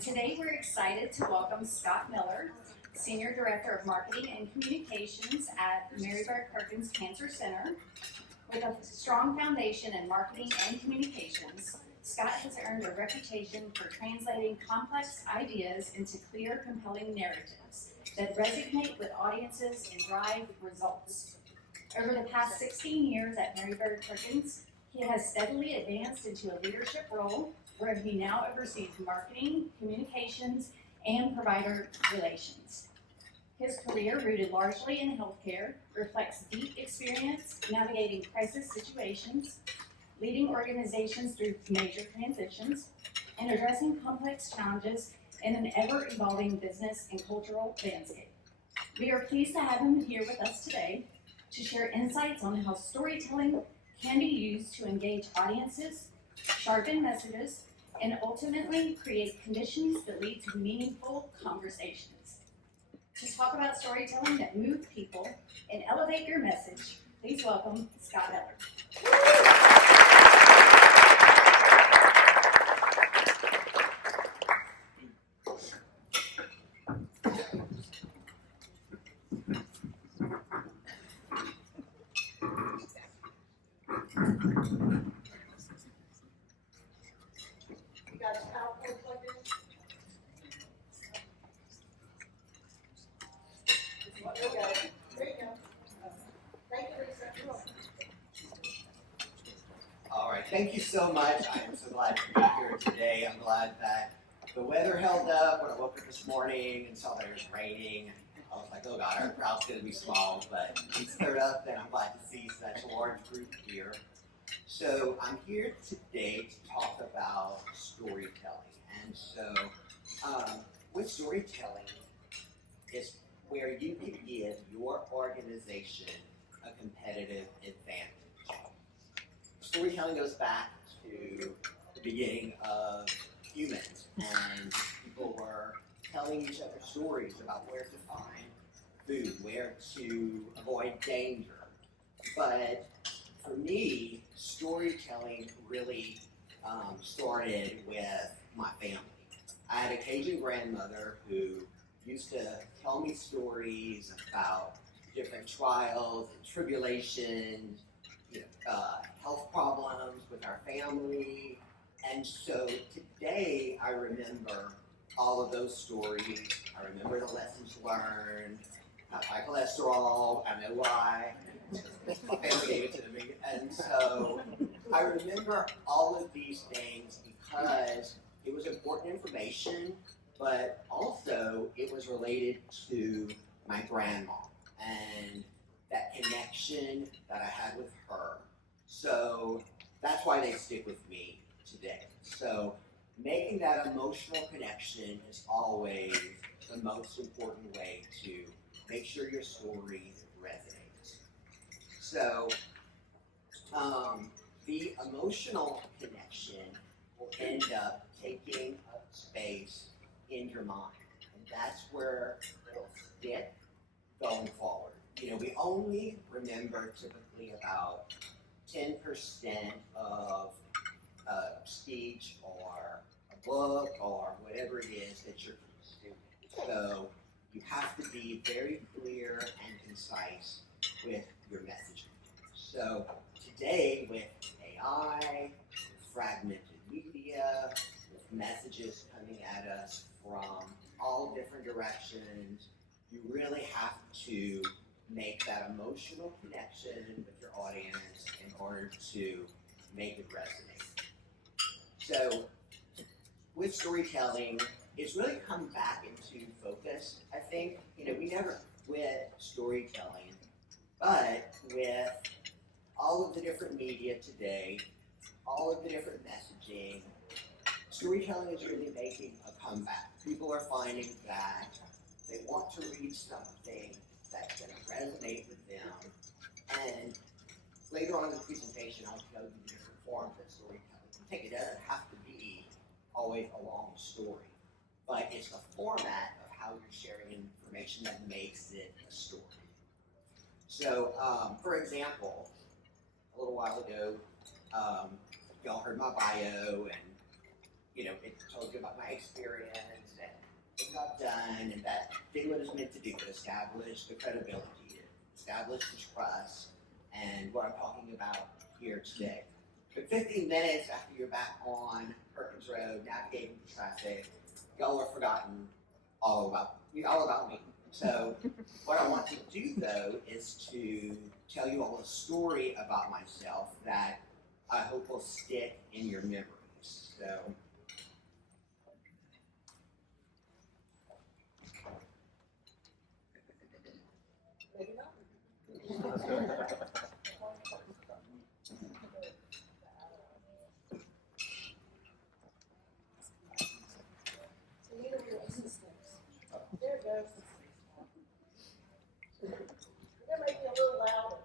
And today we're excited to welcome Scott Miller, Senior Director of Marketing and Communications at Mary Bird Perkins Cancer Center. With a strong foundation in marketing and communications, Scott has earned a reputation for translating complex ideas into clear, compelling narratives that resonate with audiences and drive results. Over the past 16 years at Mary Bird Perkins, he has steadily advanced into a leadership role where he now oversees marketing, communications, and provider relations. His career, rooted largely in healthcare, reflects deep experience navigating crisis situations, leading organizations through major transitions, and addressing complex challenges in an ever-evolving business and cultural landscape. We are pleased to have him here with us today to share insights on how storytelling can be used to engage audiences, sharpen messages, and ultimately create conditions that lead to meaningful conversations. To talk about storytelling that moves people and elevate your message, please welcome Scott Miller. Thank you so much. I am so glad to be here today. I'm glad that the weather held up. When I woke up this morning and saw that it was raining, I was like, oh God, our crowd's going to be small, but it's cleared up, and I'm glad to see such a large group here. So I'm here today to talk about storytelling. And so with storytelling, it's where you can give your organization a competitive advantage. Storytelling goes back to the beginning of humans, and people were telling each other stories about where to find food, where to avoid danger. But for me, storytelling really started with my family. I had a Cajun grandmother who used to tell me stories about different trials and tribulations, health problems with our family. And so today I remember all of those stories. I remember the lessons learned, high cholesterol, I know why. My family gave it to me. And so I remember all of these things because it was important information, but also it was related to my grandma and that connection that I had with her. So that's why they stick with me today. So making that emotional connection is always the most important way to make sure your story resonates. So the emotional connection will end up taking up space in your mind. And that's where it'll stick going forward. We only remember typically about 10% of a speech or a book or whatever it is that you're consuming. So you have to be very clear and concise with your messaging. So today with AI, with fragmented media, with messages coming at us from all different directions, you really have to make that emotional connection with your audience in order to make it resonate. So with storytelling, it's really come back into focus. I think, we never quit storytelling, but with all of the different media today, all of the different messaging, storytelling is really making a comeback. People are finding that they want to read something that's going to resonate with them. And later on in the presentation, I'll show you the different forms of storytelling. It doesn't have to be always a long story, but it's the format of how you're sharing information that makes it a story. So, for example, a little while ago, y'all heard my bio, and it told you about my experience and things I've done, and that did what it's meant to do, establish the credibility, establish the trust, and what I'm talking about here today. But 15 minutes after you're back on Perkins Road, navigating the traffic, y'all have forgotten all about me. So what I want to do, though, is to tell you all a story about myself that I hope will stick in your memories. So There it goes. That may be a little louder.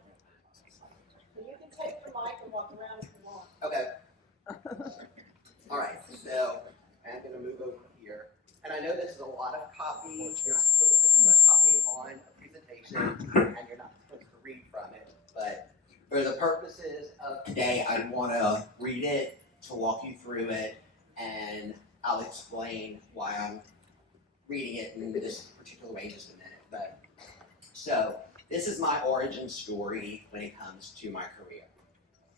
But you can take your mic and walk around if you want. okay. All right, so I'm going to move over here. And I know this is a lot of copy. You're not supposed to put this much copy on a presentation, and you're not supposed to read from it. But for the purposes of today, I want to read it, to walk you through it, and I'll explain why I'm reading it in this particular way in just a minute. But so this is my origin story when it comes to my career.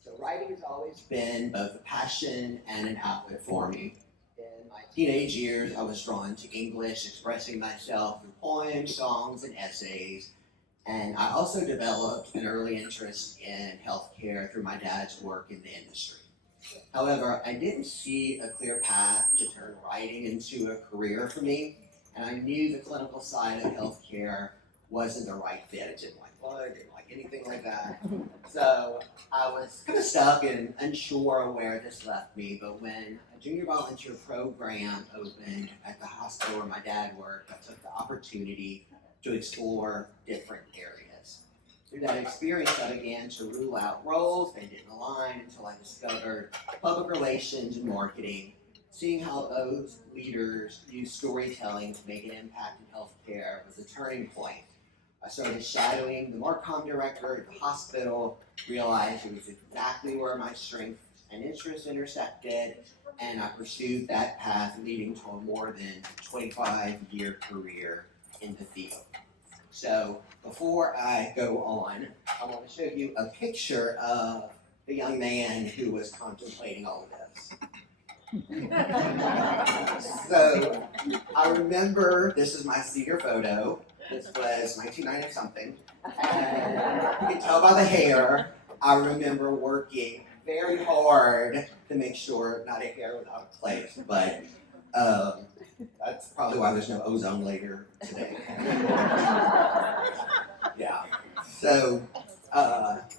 So writing has always been both a passion and an outlet for me. In my teenage years, I was drawn to English, expressing myself through poems, songs, and essays. And I also developed an early interest in healthcare through my dad's work in the industry. However, I didn't see a clear path to turn writing into a career for me, and I knew the clinical side of healthcare wasn't the right fit. It didn't like blood, I didn't like anything like that. So I was kind of stuck and unsure of where this left me, but when a junior volunteer program opened at the hospital where my dad worked, I took the opportunity to explore different areas. Through that experience, I began to rule out roles that didn't align until I discovered public relations and marketing. Seeing how those leaders use storytelling to make an impact in healthcare was a turning point. I started shadowing the Marcom director at the hospital, realized it was exactly where my strengths and interests intersected, and I pursued that path, leading to a more than 25-year career in the field. So before I go on, I want to show you a picture of the young man who was contemplating all of this. So I remember, this is my senior photo. This was 1990 something. And you can tell by the hair, I remember working very hard to make sure not a hair was out of place, but that's probably why there's no ozone layer today. Yeah. So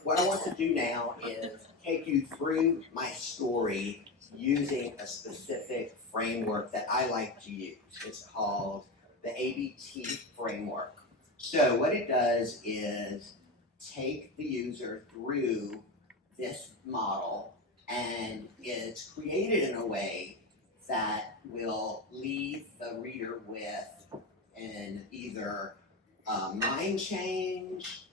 what I want to do now is take you through my story using a specific framework that I like to use. It's called the ABT framework. So what it does is take the user through this model, and it's created in a way that will leave the reader with an either mind change,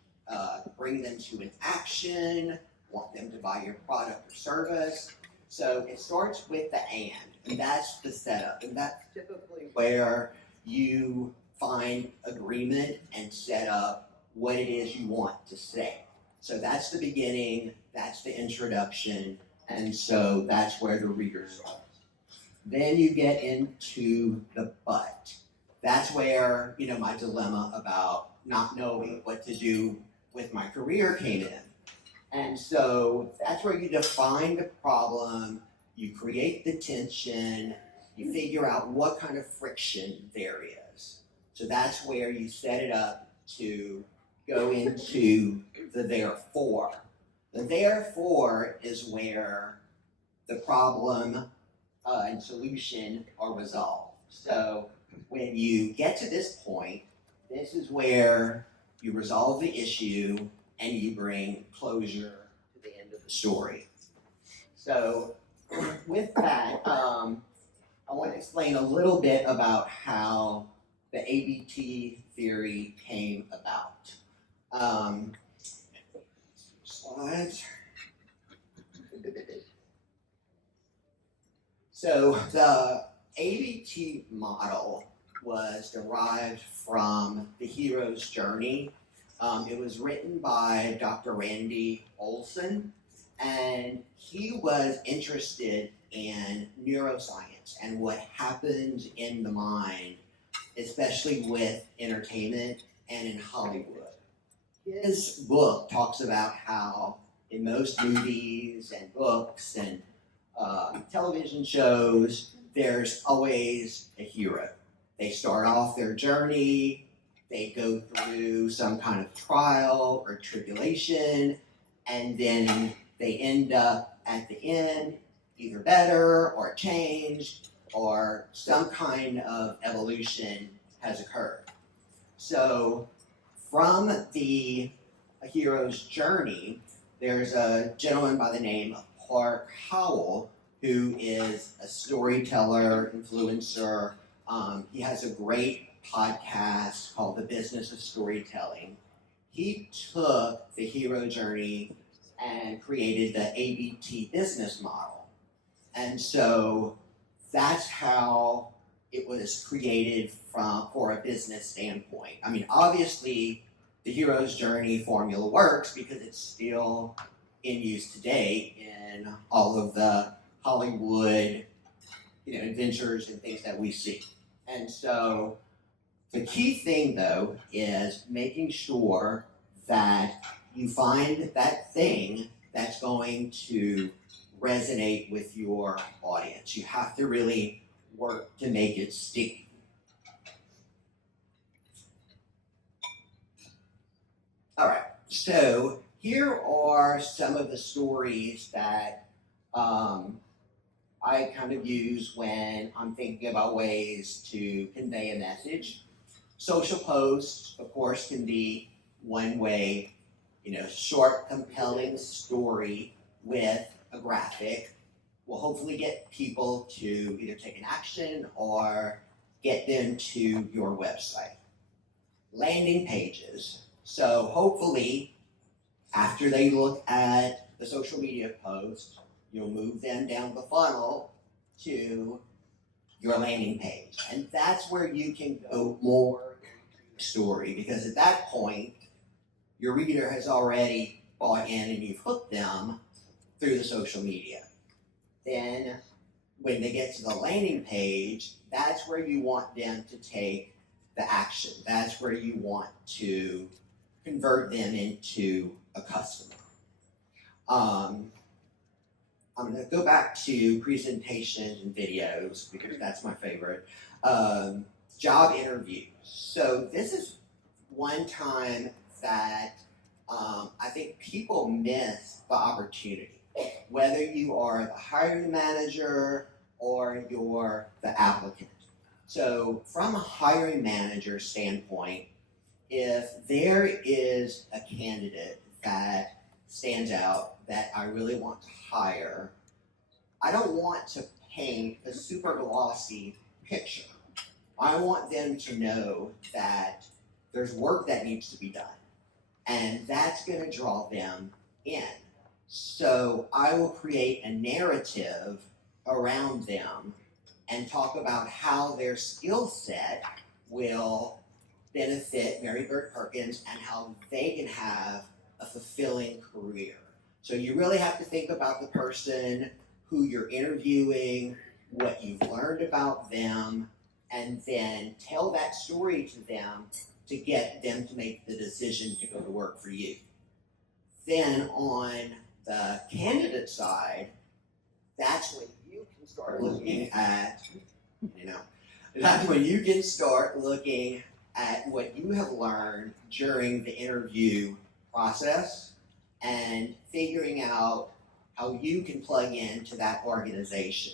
bring them to an action, want them to buy your product or service. So it starts with the and that's the setup, and that's typically where you find agreement and set up what it is you want to say. So that's the beginning, that's the introduction, and so that's where the reader starts. Then you get into the but. That's where, my dilemma about not knowing what to do with my career came in. And so that's where you define the problem, you create the tension, you figure out what kind of friction there is. So that's where you set it up to go into the therefore. The therefore is where the problem and solution are resolved. So when you get to this point, this is where you resolve the issue and you bring closure to the end of the story. So with that, I want to explain a little bit about how the ABT theory came about. Slides. So the hero's journey. It was written by Dr. Randy Olson, and he was interested in neuroscience and what happens in the mind, especially with entertainment and in Hollywood. His book talks about how in most movies and books and television shows, there's always a hero. They start off their journey, they go through some kind of trial or tribulation, and then they end up at the end either better or changed, or some kind of evolution has occurred. So from the hero's journey, there's a gentleman by the name of Park Howell who is a storyteller, influencer. He has a great podcast called The Business of Storytelling. He took the hero journey and created the ABT business model. And so that's how it was created for a business standpoint. I mean, obviously, the hero's journey formula works because it's still in use today in all of the Hollywood, adventures and things that we see. And so the key thing, though, is making sure that you find that thing that's going to resonate with your audience. You have to really work to make it sticky. All right, so here are some of the stories that I kind of use when I'm thinking about ways to convey a message. Social posts, of course, can be one way, short, compelling story with a graphic will hopefully get people to either take an action or get them to your website. Landing pages. So hopefully, after they look at the social media post, you'll move them down the funnel to your landing page. And that's where you can go more into the story, because at that point, your reader has already bought in and you've hooked them through the social media. Then when they get to the landing page, that's where you want them to take the action. That's where you want to convert them into a customer. I'm going to go back to presentations and videos because that's my favorite. Job interviews. So this is one time that I think people miss the opportunity. Whether you are the hiring manager or you're the applicant. So from a hiring manager standpoint, if there is a candidate that stands out that I really want to hire, I don't want to paint a super glossy picture. I want them to know that there's work that needs to be done, and that's going to draw them in. So I will create a narrative around them and talk about how their skill set will benefit Mary Bird Perkins and how they can have a fulfilling career. So you really have to think about the person who you're interviewing, what you've learned about them, and then tell that story to them to get them to make the decision to go to work for you. Then on the candidate side, that's when you can start looking at, that's when you can start looking at what you have learned during the interview process and figuring out how you can plug into that organization.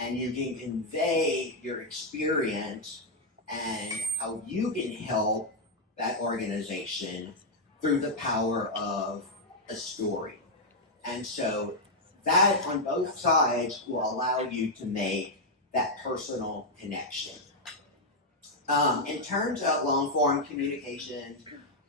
And you can convey your experience and how you can help that organization through the power of a story. And so that on both sides will allow you to make that personal connection. In terms of long form communication,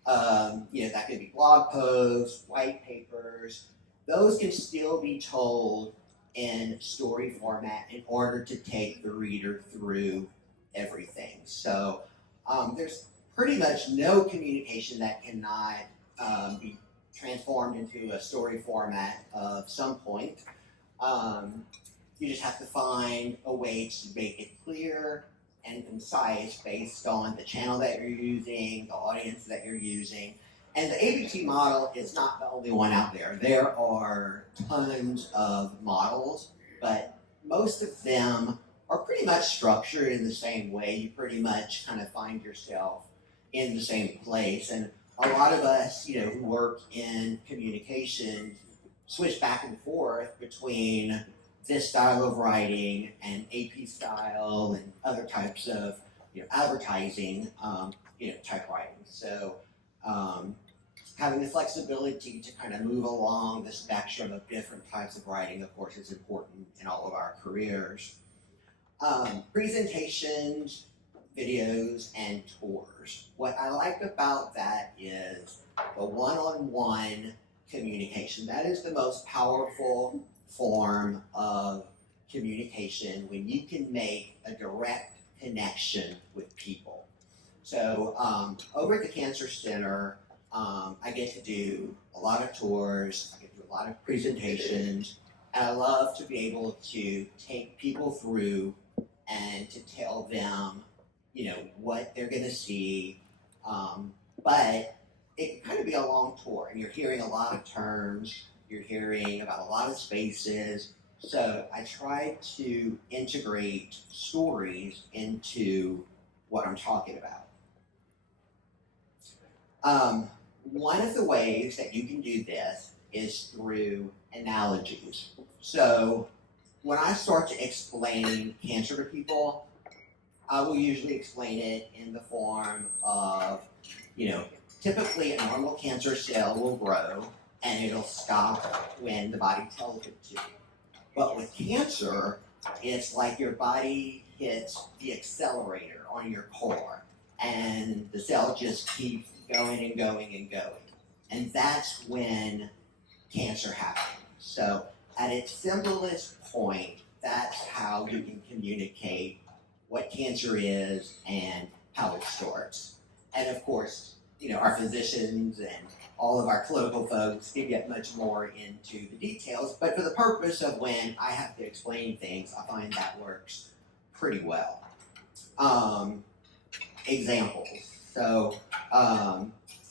that could be blog posts, white papers, those can still be told in story format in order to take the reader through everything. So there's pretty much no communication that cannot be transformed into a story format of some point. You just have to find a way to make it clear and concise based on the channel that you're using, the audience that you're using. And the ABT model is not the only one out there. There are tons of models, but most of them are pretty much structured in the same way. You pretty much kind of find yourself in the same place. And a lot of us, who work in communications switch back and forth between this style of writing and AP style and other types of advertising type writing. So having the flexibility to kind of move along the spectrum of different types of writing, of course, is important in all of our careers. Presentations, videos, and tours. What I like about that is the one-on-one communication. That is the most powerful form of communication when you can make a direct connection with people. So over at the Cancer Center, I get to do a lot of tours, I get to do a lot of presentations, and I love to be able to take people through and to tell them, what they're gonna see, but it can kind of be a long tour, and you're hearing a lot of terms, you're hearing about a lot of spaces, so I try to integrate stories into what I'm talking about. One of the ways that you can do this is through analogies. So when I start to explain cancer to people, I will usually explain it in the form of, typically a normal cancer cell will grow and it'll stop when the body tells it to. But with cancer, it's like your body hits the accelerator on your car and the cell just keeps going and going and going. And that's when cancer happens. So at its simplest point, that's how you can communicate what cancer is and how it starts. And of course, our physicians and all of our clinical folks can get much more into the details, but for the purpose of when I have to explain things, I find that works pretty well. Examples. So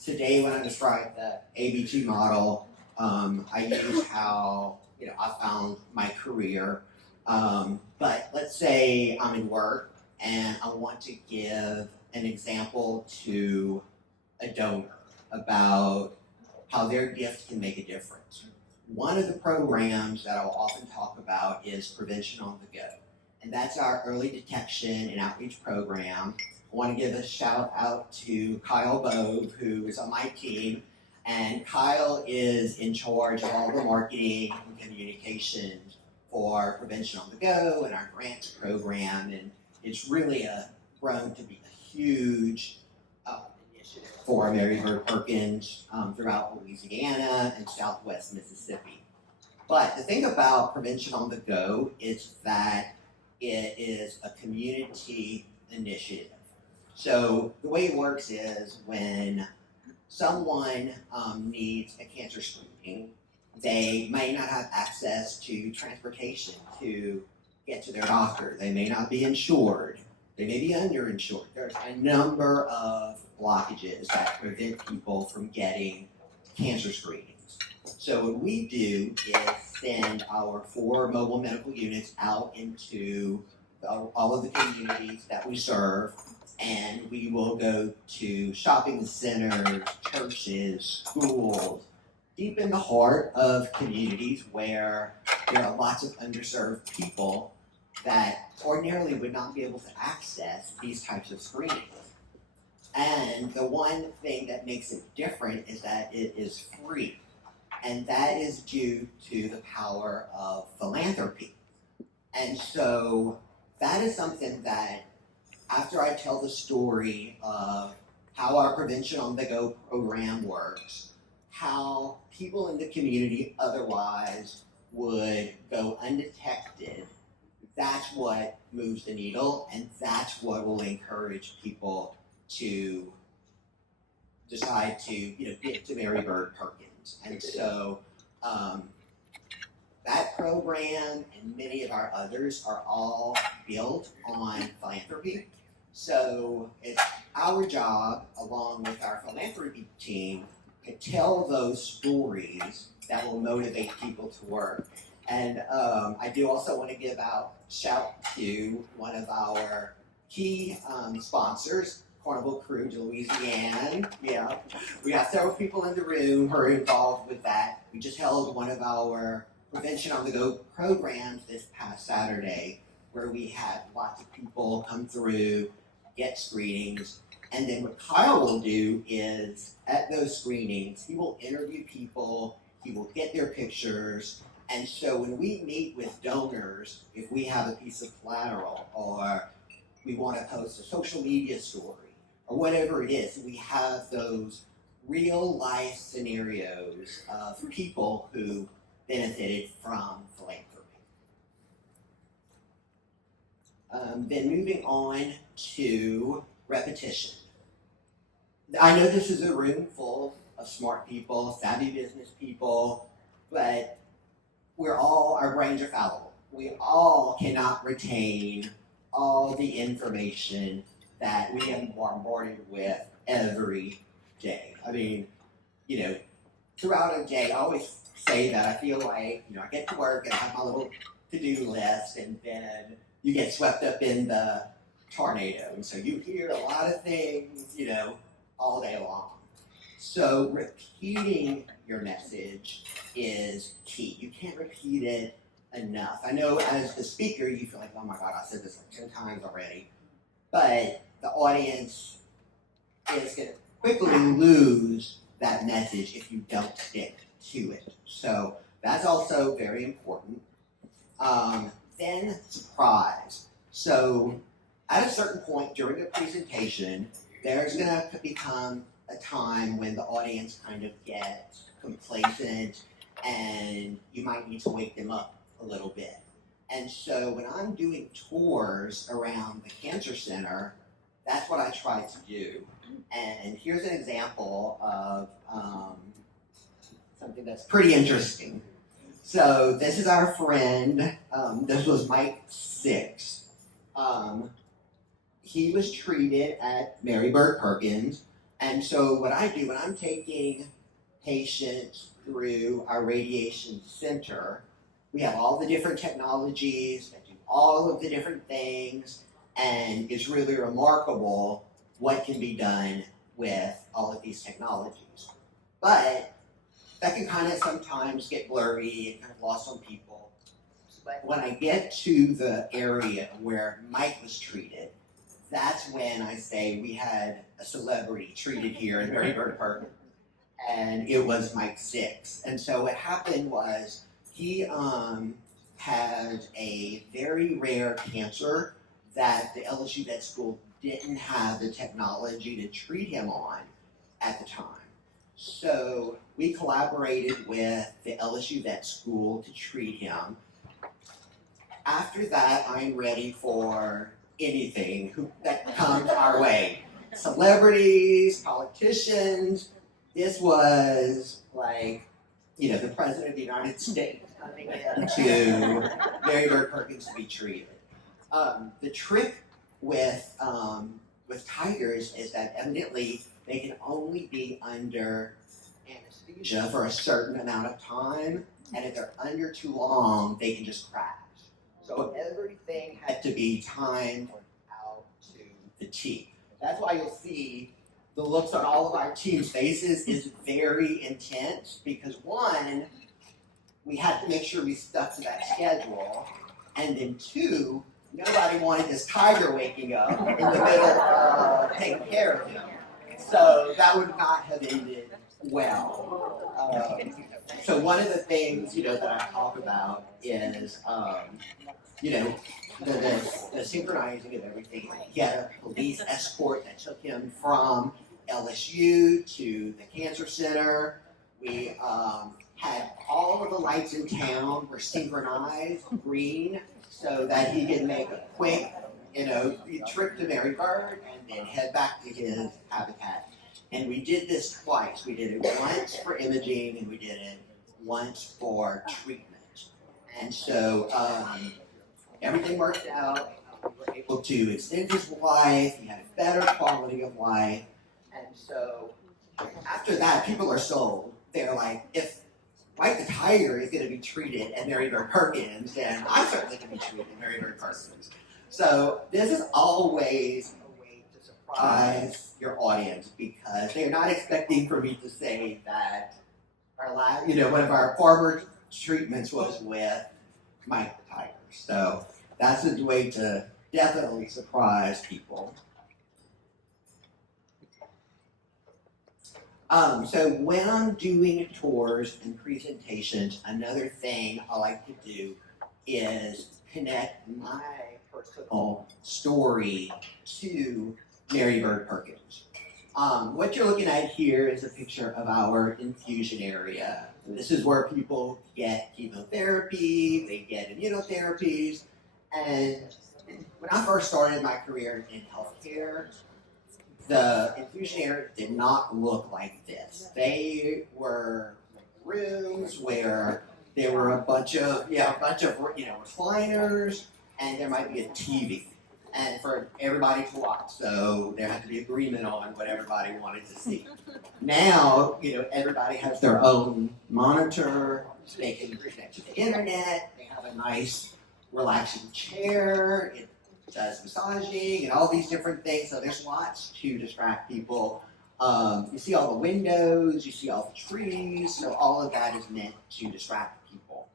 today when I describe the ABT model, I use how I found my career. But let's say I'm in work and I want to give an example to a donor about how their gift can make a difference. One of the programs that I'll often talk about is Prevention on the Go. And that's our early detection and outreach program. I want to give a shout out to Kyle Bove, who is on my team. And Kyle is in charge of all the marketing and communications for Prevention on the Go and our grants program. And it's really grown to be a huge initiative for Mary Bird Perkins throughout Louisiana and Southwest Mississippi. But the thing about Prevention on the Go is that it is a community initiative. So the way it works is when someone needs a cancer screening, they may not have access to transportation to get to their doctor. They may not be insured. They may be underinsured. There's a number of blockages that prevent people from getting cancer screenings. So what we do is send our 4 mobile medical units out into all of the communities that we serve, and we will go to shopping centers, churches, schools, deep in the heart of communities where there are lots of underserved people that ordinarily would not be able to access these types of screenings. And the one thing that makes it different is that it is free. And that is due to the power of philanthropy. And so that is something that after I tell the story of how our Prevention on the Go program works, how people in the community otherwise would go undetected, that's what moves the needle, and that's what will encourage people to decide to, get to Mary Bird Perkins. And so that program and many of our others are all built on philanthropy. So it's our job, along with our philanthropy team, to tell those stories that will motivate people to work. And I do also want to give out shout to one of our key sponsors, Carnival Cruise Louisiana. Yeah, we got several people in the room who are involved with that. We just held one of our Prevention on the Go programs this past Saturday, where we had lots of people come through, get screenings, and then what Kyle will do is, at those screenings, he will interview people, he will get their pictures, and so when we meet with donors, if we have a piece of collateral, or we want to post a social media story, or whatever it is, we have those real life scenarios of people who benefited from philanthropy. Then moving on to repetition. I know this is a room full of smart people, savvy business people, but our brains are fallible. We all cannot retain all the information that we get bombarded with every day. I mean, throughout a day, I always say that I feel like, I get to work and I have my little to-do list, and then you get swept up in the tornado. And so you hear a lot of things, all day long. So repeating your message is key. You can't repeat it enough. I know as the speaker, you feel like, oh my God, I said this like 10 times already. But the audience is going to quickly lose that message if you don't stick to it. So that's also very important. Then surprise. So at a certain point during the presentation, there's going to become a time when the audience kind of gets complacent and you might need to wake them up a little bit. And so when I'm doing tours around the Cancer Center, that's what I try to do. And here's an example of something that's pretty interesting. So this is our friend. This was Mike 6. He was treated at Mary Bird Perkins. And so what I do when I'm taking patients through our radiation center, we have all the different technologies that do all of the different things, and it's really remarkable what can be done with all of these technologies. But that can kind of sometimes get blurry and kind of lost on people. But when I get to the area where Mike was treated, that's when I say we had a celebrity treated here in Mary Bird Perkins, and it was Mike 6. And so what happened was he had a very rare cancer that the LSU Vet School didn't have the technology to treat him on at the time. So we collaborated with the LSU Vet School to treat him. After that, I'm ready for anything that comes our way. Celebrities, politicians. This was like, the President of the United States coming into Mary Bird Perkins to be treated. The trick with tigers is that evidently they can only be under anesthesia for a certain amount of time, and if they're under too long, they can just crash. So everything had to be timed out to the T. That's why you'll see the looks on all of our team's faces is very intense, because one, we had to make sure we stuck to that schedule, and then two, nobody wanted this tiger waking up in the middle of taking care of him. So that would not have ended well. So one of the things, that I talk about is, the synchronizing of everything. He had a police escort that took him from LSU to the Cancer Center. We had all of the lights in town were synchronized green so that he could make a quick, trip to Mary Bird and then head back to his habitat. And we did this twice. We did it once for imaging and we did it once for treatment. And so everything worked out. We were able to extend his life. He had a better quality of life. And so after that, people are sold. They're like, if White the Tiger is going to be treated at Marybird Perkins, then I'm certainly going to be treated at Marybird Perkins. So this is always a way to surprise your audience because they're not expecting for me to say that one of our former treatments was with Mike the Tiger. So that's a way to definitely surprise people. So when I'm doing tours and presentations, another thing I like to do is connect my personal story to Marybird Perkins. What you're looking at here is a picture of our infusion area. This is where people get chemotherapy, they get immunotherapies, and when I first started my career in healthcare, the infusion area did not look like this. They were rooms where there were a bunch of recliners, and there might be a TV, and for everybody to watch. So there had to be agreement on what everybody wanted to see. Now, everybody has their own monitor. They can connect to the internet. They have a nice, relaxing chair. It does massaging and all these different things. So there's lots to distract people. You see all the windows, you see all the trees, so all of that is meant to distract people.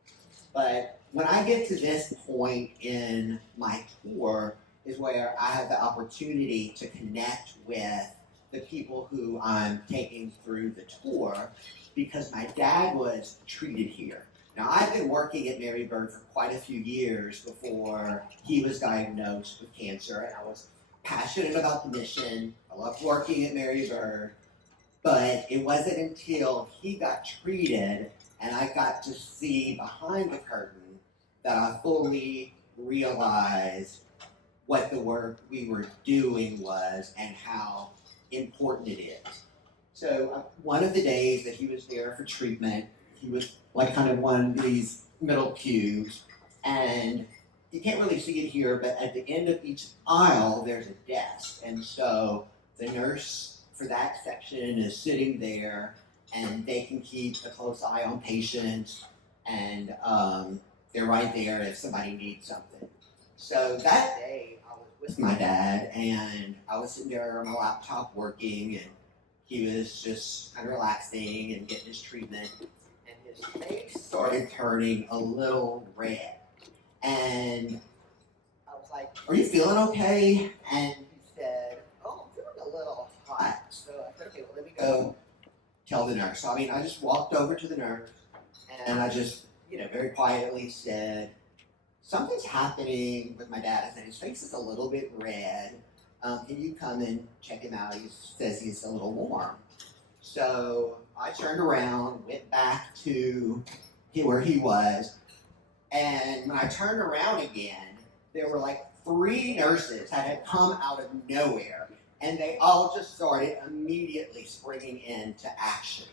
But when I get to this point in my tour is where I have the opportunity to connect with the people who I'm taking through the tour because my dad was treated here. Now, I've been working at Marybird for quite a few years before he was diagnosed with cancer, and I was passionate about the mission. I loved working at Marybird, but it wasn't until he got treated and I got to see behind the curtain that I fully realized what the work we were doing was and how important it is. So one of the days that he was there for treatment, he was like kind of one of these middle pews, and you can't really see it here, but at the end of each aisle, there's a desk. And so the nurse for that section is sitting there, and they can keep a close eye on patients, and they're right there if somebody needs something. So that day, I was with my dad, and I was sitting there on my laptop working, and he was just kind of relaxing and getting his treatment. His face started turning a little red. And I was like, "Are you feeling okay?" And he said, "Oh, I'm feeling a little hot." So I said, "Okay, well, let me go tell the nurse." So, I just walked over to the nurse and I just, very quietly said, "Something's happening with my dad." I said, "His face is a little bit red. Can you come and check him out? He says he's a little warm." So I turned around, went back to where he was, and when I turned around again, there were like 3 nurses that had come out of nowhere, and they all just started immediately springing into action.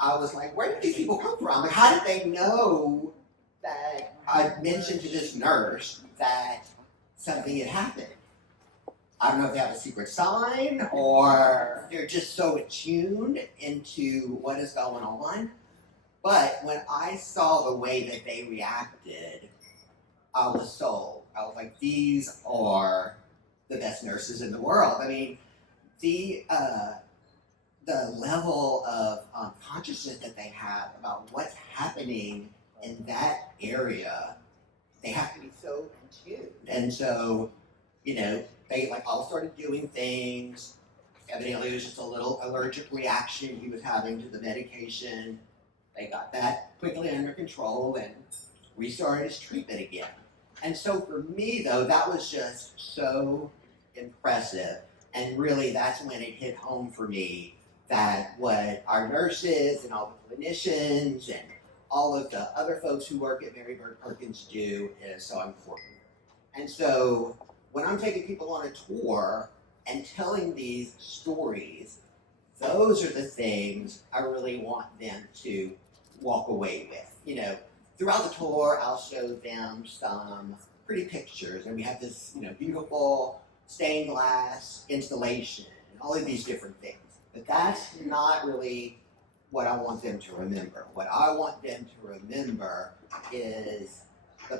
I was like, where did these people come from? Like, how did they know that I mentioned to this nurse that something had happened? I don't know if they have a secret sign or they're just so attuned into what is going on. But when I saw the way that they reacted, I was sold. I was like, these are the best nurses in the world. I mean, the level of consciousness that they have about what's happening in that area, they have to be so in tune. And so, they all started doing things. Evidently, it was just a little allergic reaction he was having to the medication. They got that quickly under control and restarted his treatment again. And so for me, though, that was just so impressive. And really, that's when it hit home for me that what our nurses and all the clinicians and all of the other folks who work at Marybird Perkins do is so important. And so when I'm taking people on a tour and telling these stories, those are the things I really want them to walk away with. You know, throughout the tour, I'll show them some pretty pictures, and we have this, you know, beautiful stained glass installation, and all of these different things. But that's not really what I want them to remember. What I want them to remember is the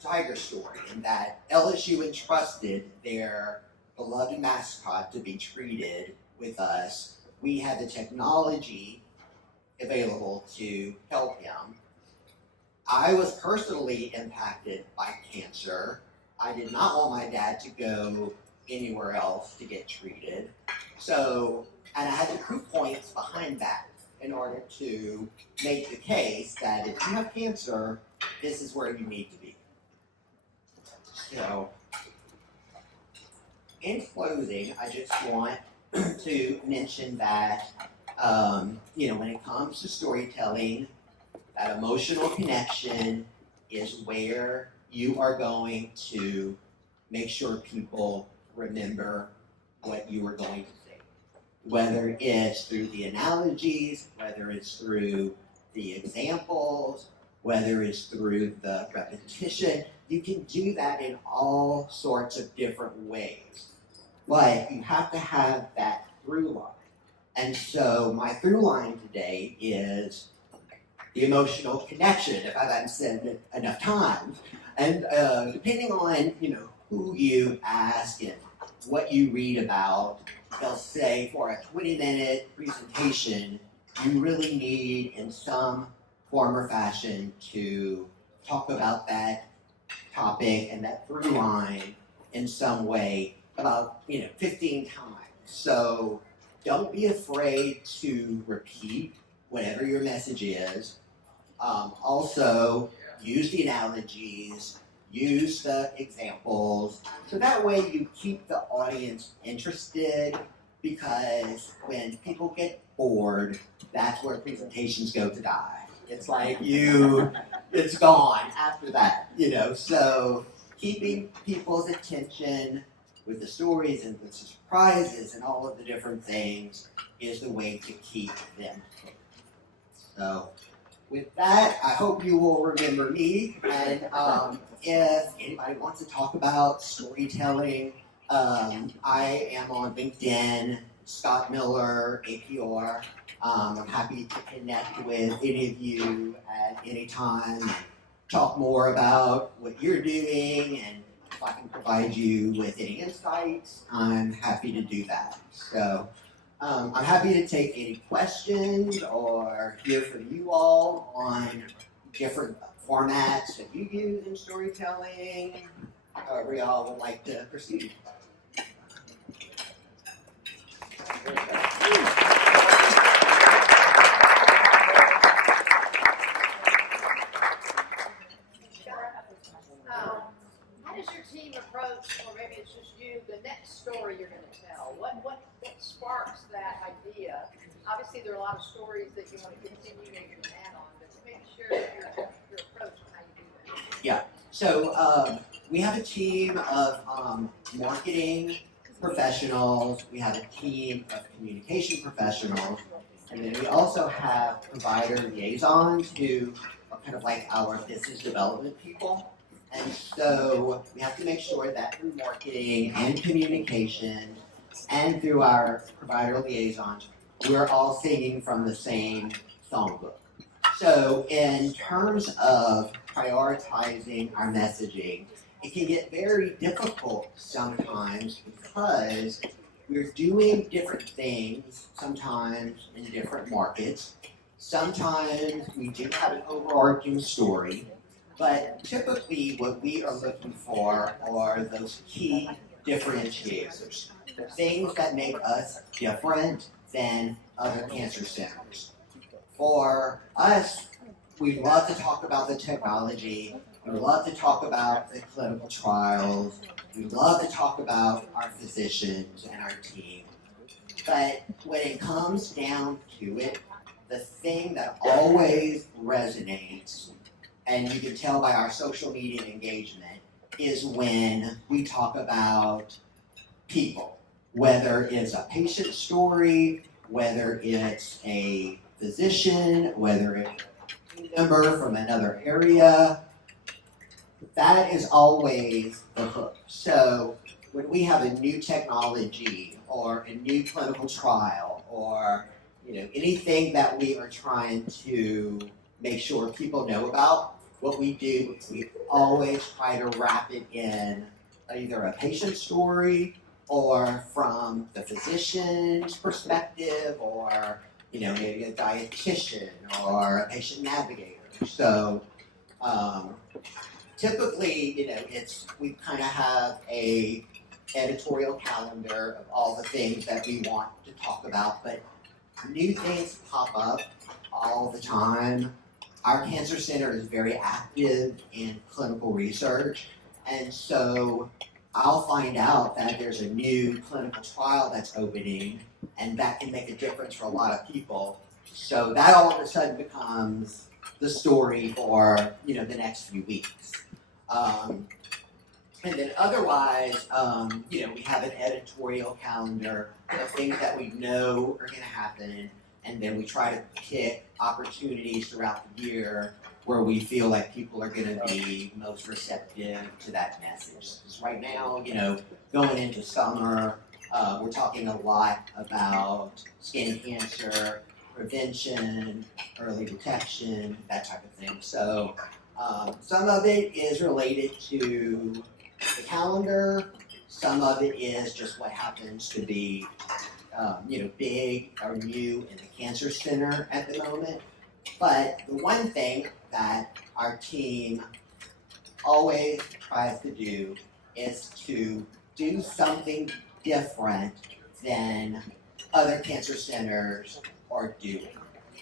Tiger story, and that LSU entrusted their beloved mascot to be treated with us. We had the technology available to help him. I was personally impacted by cancer. I did not want my dad to go anywhere else to get treated. So, and I had the proof points behind that in order to make the case that if you have cancer, this is where you need to be. So, in closing, I just want to mention that, you know, when it comes to storytelling, that emotional connection is where you are going to make sure people remember what you are going to say. Whether it's through the analogies, whether it's through the examples, whether it's through the repetition, you can do that in all sorts of different ways. But you have to have that through line. And so my through line today is the emotional connection, if I haven't said it enough times. And depending on, you know, who you ask and what you read about, they'll say for a 20-minute presentation, you really need in some form or fashion to talk about that topic and that through line in some way about, you know, 15 times. So don't be afraid to repeat whatever your message is. Also, use the analogies, use the examples, so that way you keep the audience interested, because when people get bored, that's where presentations go to die. It's like it's gone after that, you know. So keeping people's attention with the stories and the surprises and all of the different things is the way to keep them hooked. So with that, I hope you will remember me, and if anybody wants to talk about storytelling, I am on LinkedIn, Scott Miller, APR. I'm happy to connect with any of you at any time and talk more about what you're doing, and if I can provide you with any insights, I'm happy to do that. So I'm happy to take any questions or hear from you all on different formats that you use in storytelling, however y'all would like to proceed. How does your team approach, or maybe it's just you, the next story you're going to tell? What sparks that idea? Obviously, there are a lot of stories that you want to continue maybe to add on, but make sure that your approach and how you do that. Yeah. So we have a team of marketing professionals. We have a team of communication professionals. And then we also have provider liaisons who are kind of like our business development people. And so we have to make sure that through marketing and communication and through our provider liaisons, we're all singing from the same songbook. So in terms of prioritizing our messaging, it can get very difficult sometimes because we're doing different things sometimes in different markets. Sometimes we do have an overarching story, but typically what we are looking for are those key differentiators, things that make us different than other cancer centers. For us, we love to talk about the technology, we love to talk about the clinical trials, we love to talk about our physicians and our team. But when it comes down to it, the thing that always resonates, and you can tell by our social media engagement, is when we talk about people. whether it's a patient story, whether it's a physician, whether it's a team member from another area, that is always the hook. So when we have a new technology or a new clinical trial or anything that we are trying to make sure people know about, what we do is we always try to wrap it in either a patient story or from the physician's perspective or maybe a dietitian or a patient navigator. So typically, we kind of have a editorial calendar of all the things that we want to talk about, but new things pop up all the time. Our cancer center is very active in clinical research, and so I'll find out that there's a new clinical trial that's opening, and that can make a difference for a lot of people. So that all of a sudden becomes the story for the next few weeks. And then otherwise, we have an editorial calendar of things that we know are going to happen, and then we try to pick opportunities throughout the year where we feel like people are going to be most receptive to that message. Because right now, going into summer, we're talking a lot about skin cancer, prevention, early detection, that type of thing. So some of it is related to the calendar, some of it is just what happens to be big or new in the cancer center at the moment. But the one thing that our team always tries to do is to do something different than other cancer centers are doing.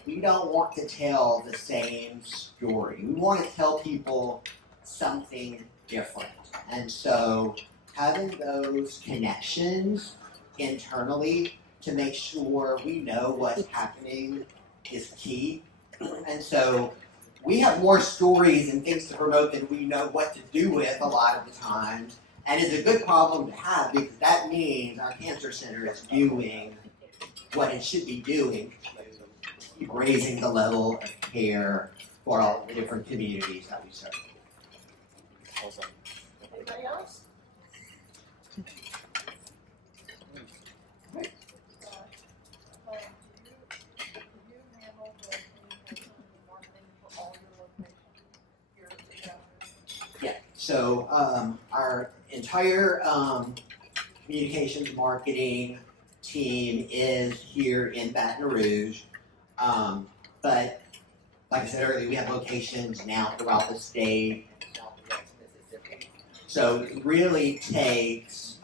We don't want to tell the same story. We want to tell people something different. And so having those connections internally to make sure we know what's happening is key. And so we have more stories and things to promote than we know what to do with a lot of the times. And it's a good problem to have because that means our cancer center is doing what it should be doing to keep raising the level of care for all the different communities that we serve. Anybody else? Yeah, so our entire communications marketing team is here in Baton Rouge. But like I said earlier, we have locations now throughout the state. So it really takes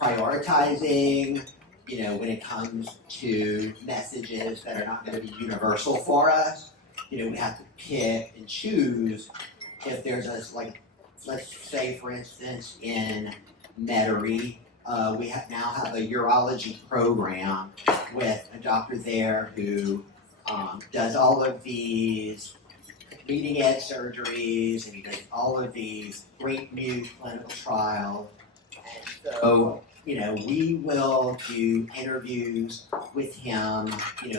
prioritizing, when it comes to messages that are not going to be universal for us. We have to pick and choose if there's let's say for instance in Metairie, we now have a urology program with a doctor there who does all of these leading edge surgeries, and he does all of these great new clinical trials. And so, we will do interviews with him.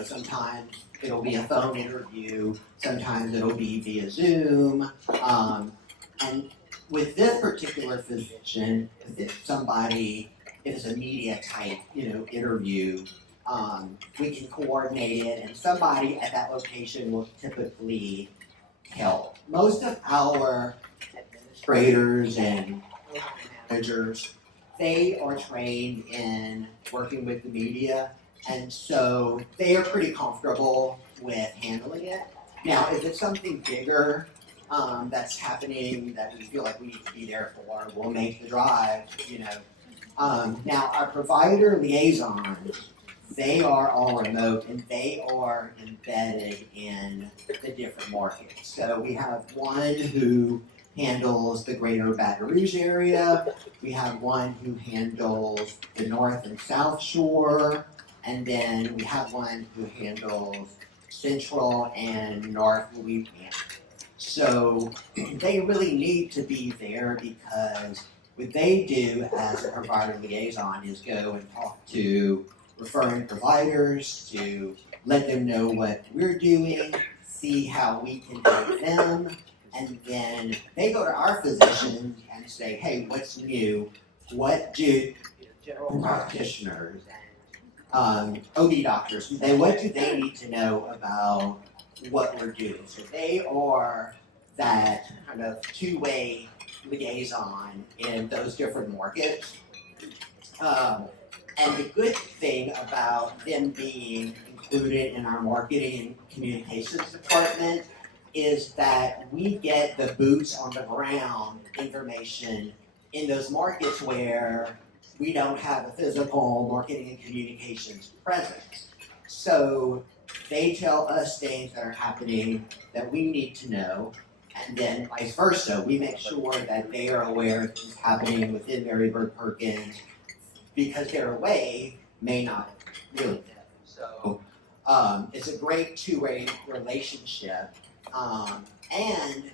Sometimes it'll be a phone interview, sometimes it'll be via Zoom. And with this particular physician, if it's a media type, interview, we can coordinate it, and somebody at that location will typically help. Most of our administrators and managers, they are trained in working with the media, and so they are pretty comfortable with handling it. Now, if it's something bigger that's happening that we feel like we need to be there for, we'll make the drive, Now, our provider liaisons, they are all remote and they are embedded in the different markets. So we have one who handles the greater Baton Rouge area, we have one who handles the North and South Shore, and then we have one who handles Central and North Louisiana. So they really need to be there because what they do as a provider liaison is go and talk to referring providers to let them know what we're doing, see how we can help them, and then they go to our physicians and say, hey, what's new? What do general practitioners and OB doctors, what do they need to know about what we're doing? So they are that kind of two-way liaison in those different markets. And the good thing about them being included in our marketing and communications department is that we get the boots on the ground information in those markets where we don't have a physical marketing and communications presence. So they tell us things that are happening that we need to know, and then vice versa. We make sure that they are aware of what's happening within Marybird Perkins because their away may not really know. So it's a great two-way relationship. And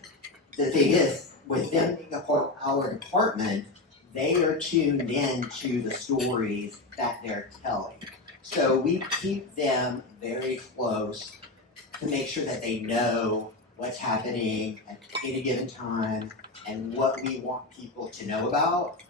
the thing is, with them being a part of our department, they are tuned in to the stories that they're telling. So we keep them very close to make sure that they know what's happening at any given time and what we want people to know about.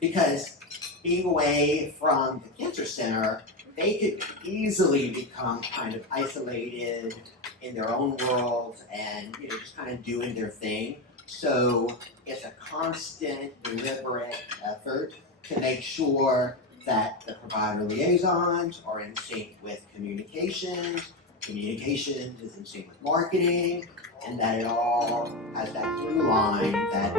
Because being away from the cancer center, they could easily become kind of isolated in their own worlds and just kind of doing their thing. So it's a constant, deliberate effort to make sure that the provider liaisons are in sync with communications is in sync with marketing, and that it all has that through line that